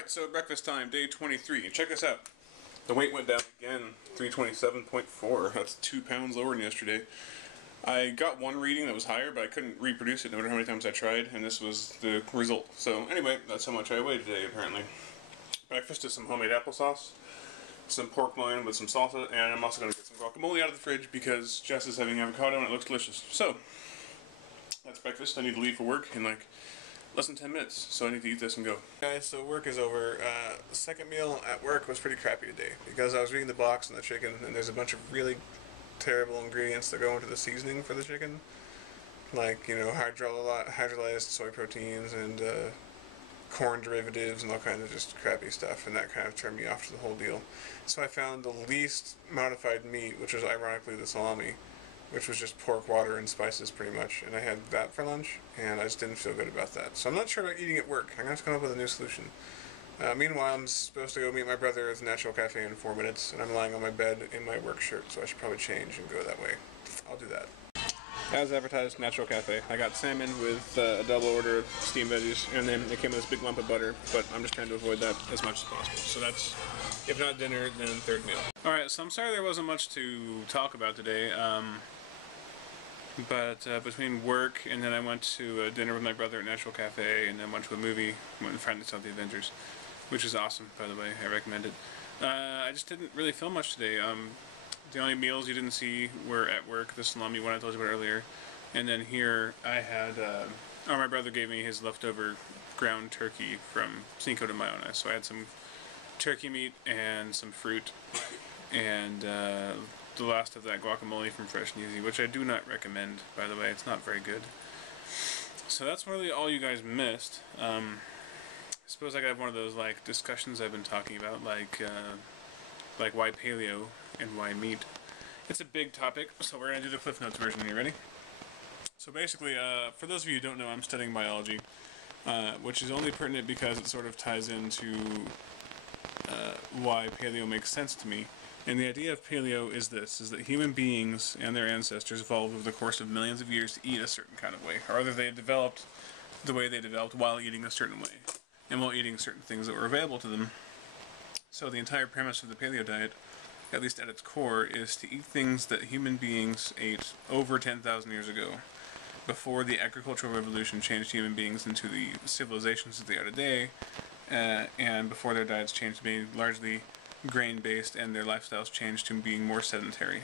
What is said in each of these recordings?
Alright, so breakfast time, day 23. And check this out. The weight went down again, 327.4. That's 2 pounds lower than yesterday. I got one reading that was higher, but I couldn't reproduce it no matter how many times I tried, and this was the result. So anyway, that's how much I weighed today, apparently. Breakfast is some homemade applesauce, some pork loin with some salsa, and I'm also going to get some guacamole out of the fridge because Jess is having avocado and it looks delicious. So, that's breakfast. I need to leave for work in like less than 10 minutes, so I need to eat this and go. Guys, so work is over. Second meal at work was pretty crappy today because I was reading the box on the chicken, and there's a bunch of really terrible ingredients that go into the seasoning for the chicken, like, you know, hydrolyzed soy proteins and corn derivatives and all kinds of just crappy stuff, and that kind of turned me off to the whole deal. So I found the least modified meat, which was ironically the salami, which was just pork, water, and spices pretty much, and I had that for lunch, and I just didn't feel good about that. So I'm not sure about eating at work. I'm going to have to come up with a new solution. Meanwhile, I'm supposed to go meet my brother at the Natural Cafe in 4 minutes, and I'm lying on my bed in my work shirt, so I should probably change and go that way. I'll do that. As advertised, Natural Cafe. I got salmon with a double order of steamed veggies, and then it came with this big lump of butter, but I'm just trying to avoid that as much as possible. So that's, if not dinner, then third meal. Alright, so I'm sorry there wasn't much to talk about today. But between work and then I went to dinner with my brother at Natural Cafe, and then went to a movie, went and finally saw The Avengers, which is awesome, by the way. I recommend it. I just didn't really film much today. The only meals you didn't see were at work, the salami one I told you about earlier, and then here I had, my brother gave me his leftover ground turkey from Cinco de Mayo, so I had some turkey meat and some fruit, and the last of that guacamole from Fresh and Easy, which I do not recommend, by the way. It's not very good. So that's really all you guys missed. I suppose I could have one of those like discussions I've been talking about, like why paleo and why meat. It's a big topic, so we're gonna do the Cliff Notes version. Are you ready? So basically, for those of you who don't know, I'm studying biology, which is only pertinent because it sort of ties into why paleo makes sense to me. And the idea of paleo is this, is that human beings and their ancestors evolved over the course of millions of years to eat a certain kind of way, or rather they developed the way they developed while eating a certain way, and while eating certain things that were available to them. So the entire premise of the paleo diet, at least at its core, is to eat things that human beings ate over 10,000 years ago, before the agricultural revolution changed human beings into the civilizations that they are today, and before their diets changed to being largely grain-based and their lifestyles changed to being more sedentary.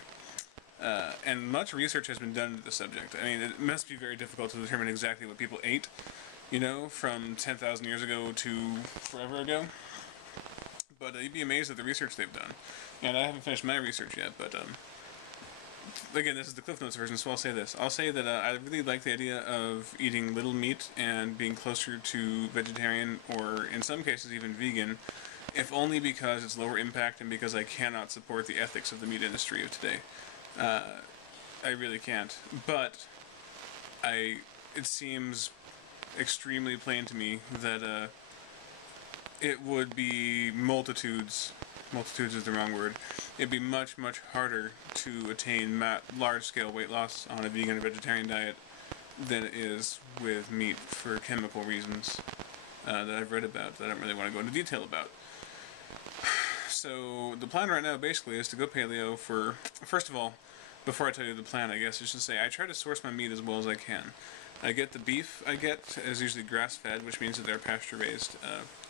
And much research has been done into the subject. I mean, it must be very difficult to determine exactly what people ate, you know, from 10,000 years ago to forever ago. But you'd be amazed at the research they've done. And I haven't finished my research yet, but again, this is the Cliff Notes version, so I'll say this. I'll say that I really like the idea of eating little meat and being closer to vegetarian, or in some cases even vegan, if only because it's lower impact and because I cannot support the ethics of the meat industry of today. I really can't. But it seems extremely plain to me that it would be multitudes is the wrong word, it'd be much, much harder to attain large-scale weight loss on a vegan or vegetarian diet than it is with meat for chemical reasons that I've read about, that I don't really want to go into detail about. So the plan right now basically is to go paleo for, first of all, before I tell you the plan, I guess I should say I try to source my meat as well as I can. I get the beef I get is usually grass-fed, which means that they're pasture-raised,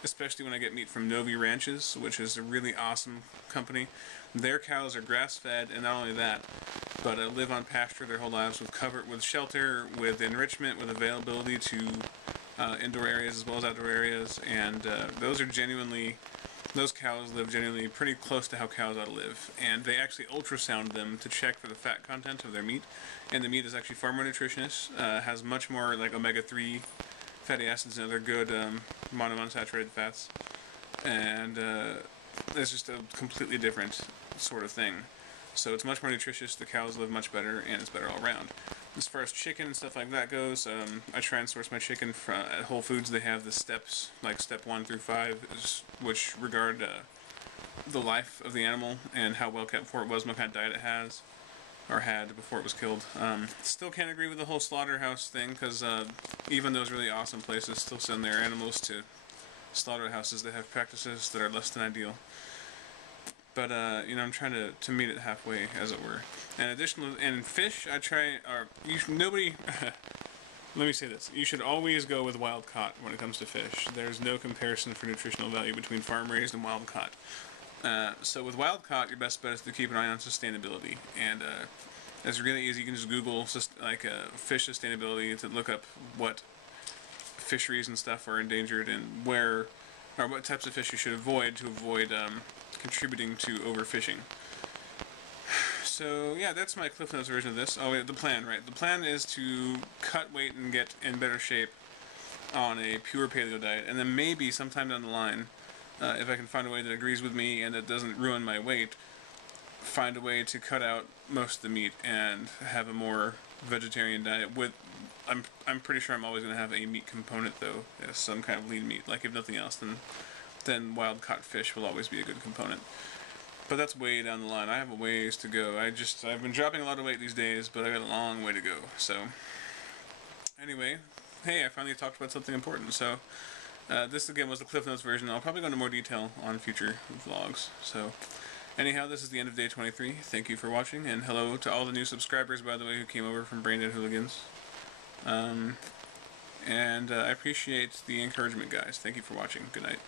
especially when I get meat from Novi Ranches, which is a really awesome company. Their cows are grass-fed, and not only that, but live on pasture their whole lives with shelter, with enrichment, with availability to indoor areas as well as outdoor areas, and those cows live genuinely pretty close to how cows ought to live, and they actually ultrasound them to check for the fat content of their meat, and the meat is actually far more nutritious, has much more like omega-3 fatty acids and other good monounsaturated fats, and it's just a completely different sort of thing. So it's much more nutritious, the cows live much better, and it's better all around. As far as chicken and stuff like that goes, I try and source my chicken from at Whole Foods. They have the steps, like step 1 through 5, which regard the life of the animal and how well kept for it was, and what kind of diet it has, or had before it was killed. Still can't agree with the whole slaughterhouse thing, because even those really awesome places still send their animals to slaughterhouses that have practices that are less than ideal. But I'm trying to meet it halfway, as it were. And in fish, I try. Or nobody. Let me say this: you should always go with wild caught when it comes to fish. There's no comparison for nutritional value between farm raised and wild caught. So with wild caught, your best bet is to keep an eye on sustainability, and it's really easy. You can just Google fish sustainability to look up what fisheries and stuff are endangered and where, or what types of fish you should avoid to avoid contributing to overfishing. So yeah, that's my Cliff Notes version of this. Oh, the plan, right? The plan is to cut weight and get in better shape on a pure paleo diet, and then maybe sometime down the line, if I can find a way that agrees with me and that doesn't ruin my weight, find a way to cut out most of the meat and have a more vegetarian diet. I'm pretty sure I'm always going to have a meat component though, some kind of lean meat. Like if nothing else, then wild caught fish will always be a good component. But that's way down the line. I have a ways to go. I've been dropping a lot of weight these days, but I got a long way to go. So anyway, hey, I finally talked about something important. So this again was the Cliff Notes version. I'll probably go into more detail on future vlogs. So anyhow, this is the end of day 23. Thank you for watching, and hello to all the new subscribers, by the way, who came over from Braindead Hooligans. I appreciate the encouragement, guys. Thank you for watching. Good night.